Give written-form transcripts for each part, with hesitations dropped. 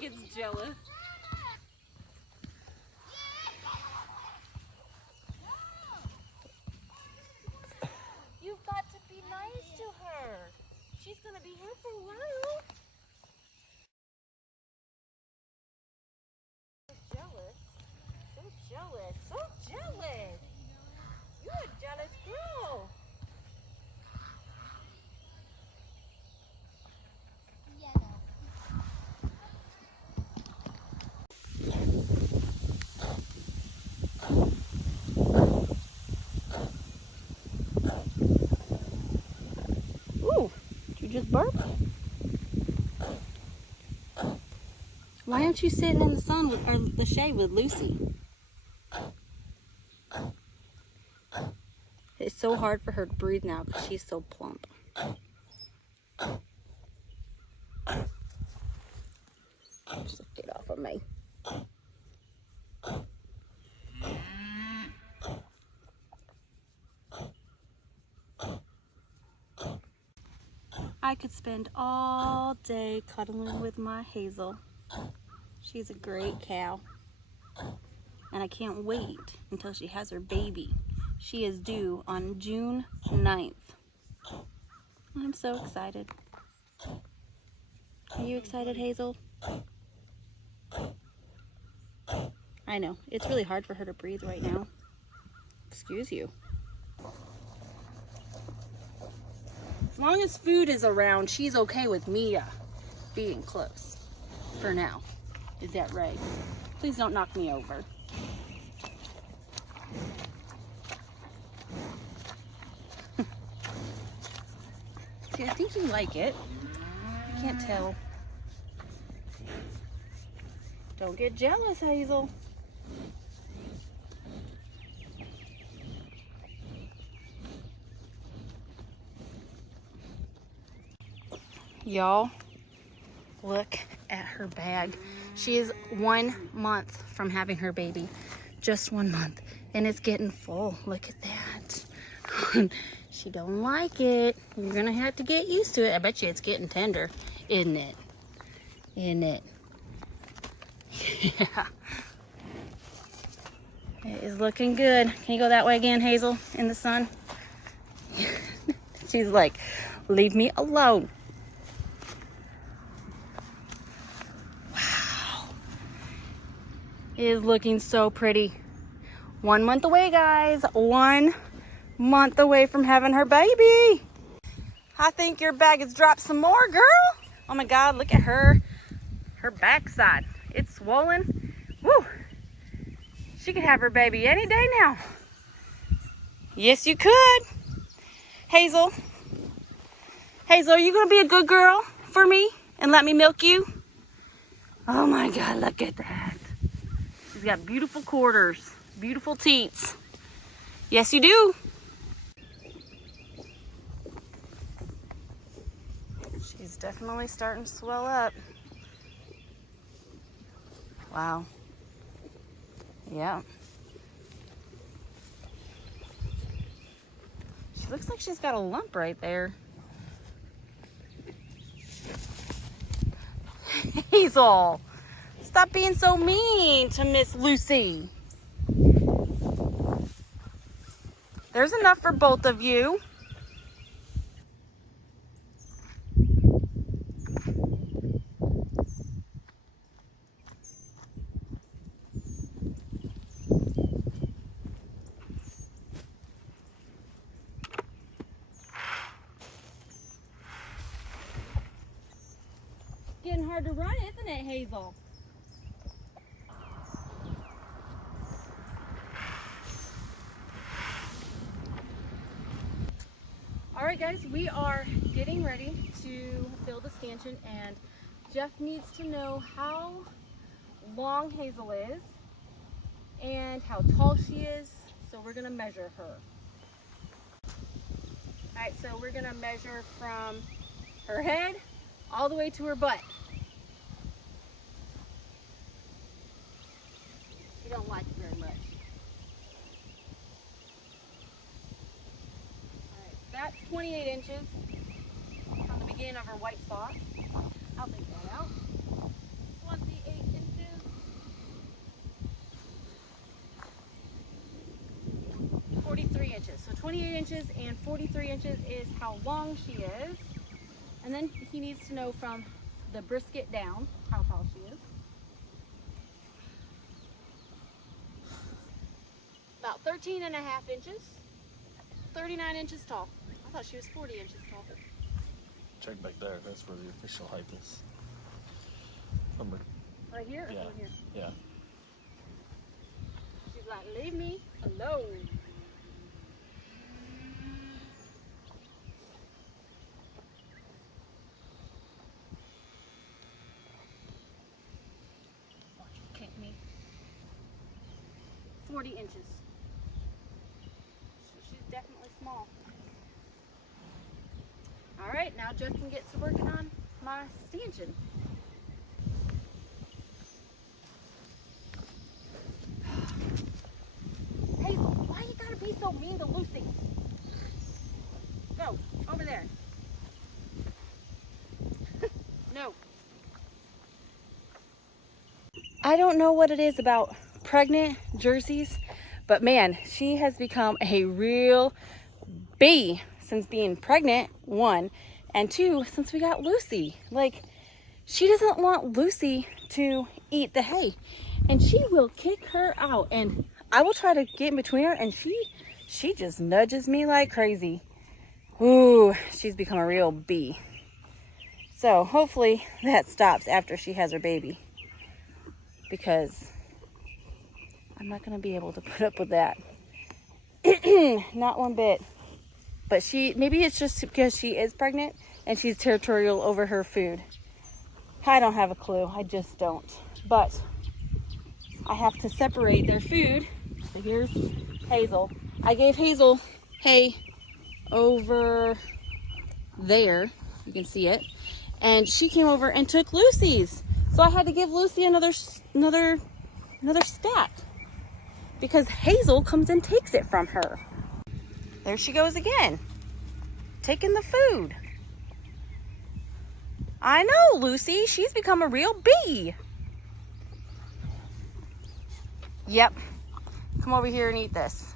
gets jealous. You've got to be nice to her. She's gonna be here for a while. So jealous. So jealous. So jealous. You're a jealous girl. Ooh, did you just burp? Why aren't you sitting in the sun with, or the shade with Lucy? It's so hard for her to breathe now because she's so plump. Just get off of me. I could spend all day cuddling with my Hazel. She's a great cow. And I can't wait until she has her baby. She is due on June 9th. I'm so excited. Are you excited, Hazel? I know, it's really hard for her to breathe right now. Excuse you. As long as food is around, she's okay with me being close. For now. Is that right? Please don't knock me over. See, I think you like it. I can't tell. Don't get jealous, Hazel. Y'all, look at her bag. She is 1 month from having her baby. Just 1 month. And it's getting full. Look at that. She don't like it. You're gonna have to get used to it. I bet you it's getting tender, isn't it? Isn't it? Yeah. It is looking good. Can you go that way again, Hazel, in the sun? She's like, leave me alone. Wow. It is looking so pretty. 1 month away, guys. 1 month away from having her baby. I think your bag has dropped some more, girl. Oh my God, look at her backside. It's swollen. Woo. She could have her baby any day now. Yes, you could. Hazel. Hazel, are you gonna be a good girl for me and let me milk you? Oh my God, look at that. She's got beautiful quarters, beautiful teats. Yes, you do. She's definitely starting to swell up. Wow. Yeah. She looks like she's got a lump right there. Hazel, stop being so mean to Miss Lucy. There's enough for both of you. Getting hard to run, isn't it, Hazel? All right, guys, we are getting ready to build a stanchion, and Jeff needs to know how long Hazel is and how tall she is, so we're gonna measure her. All right, so we're gonna measure from her head all the way to her butt. She don't like it very much. All right, so that's 28 inches from the beginning of her white spot. I'll take that out. Want the So 28 inches and 43 inches is how long she is. And then he needs to know from the brisket down how tall she is. About 13 and a half inches, 39 inches tall. I thought she was 40 inches tall. Check back there, that's where the official height is. Right here or yeah. over here? Yeah. She's like, leave me alone. Watch her kick me. 40 inches. She's definitely small. All right, now Justin gets to working on my stanchion. Hazel, why you gotta be so mean to Lucy? Go, over there. No. I don't know what it is about pregnant jerseys, but man, she has become a real bee since being pregnant, one, and two, since we got Lucy. Like, she doesn't want Lucy to eat the hay, and she will kick her out, and I will try to get in between her, and she just nudges me like crazy. Ooh, she's become a real bee. So hopefully that stops after she has her baby, because I'm not going to be able to put up with that. Not one bit. But maybe it's just because she is pregnant and she's territorial over her food. I don't have a clue. I just don't. But I have to separate their food. So here's Hazel. I gave Hazel hay over there. You can see it. And she came over and took Lucy's. So I had to give Lucy another stack, because Hazel comes and takes it from her. There she goes again, taking the food. I know, Lucy, she's become a real bee. Yep, come over here and eat this.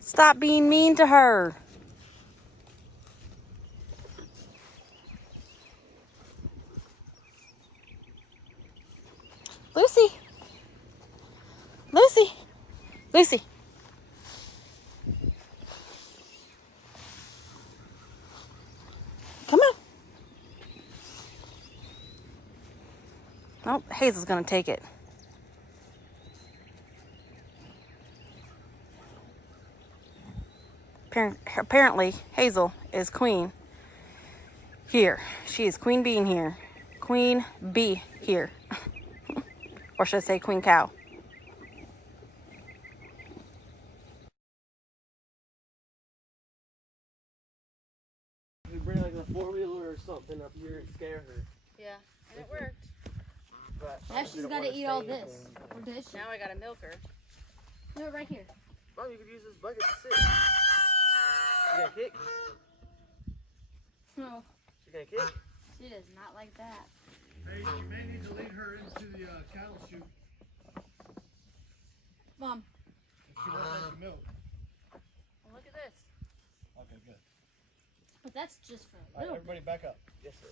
Stop being mean to her. Lucy, Lucy, Lucy. Come on. Oh, Hazel's gonna take it. Apparently, Hazel is queen here. She is queen bee here. Queen bee here. Or should I say queen cow? We bring like a 4-wheeler or something up here and scare her. Yeah, and it worked. But Now she's got to eat all this. Or does she? Now I gotta milk her. Do it right here. Mom, you could use this bucket to sit. You gonna kick? No, She gonna kick? she does not like that. Hey, you may need to lead her into the cattle chute. Mom. She won't let you milk. Well, look at this. Okay, good. But that's just for a All right, little everybody back up. Yes, sir.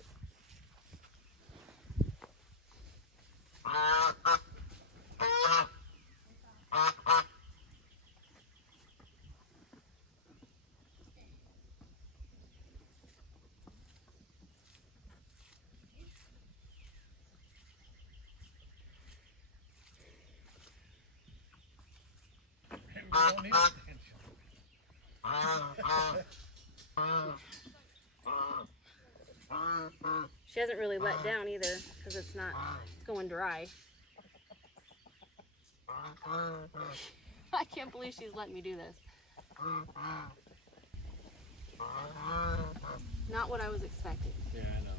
We don't need attention. She hasn't really let down either, because it's going dry. I can't believe she's letting me do this. Not what I was expecting. Yeah, I know.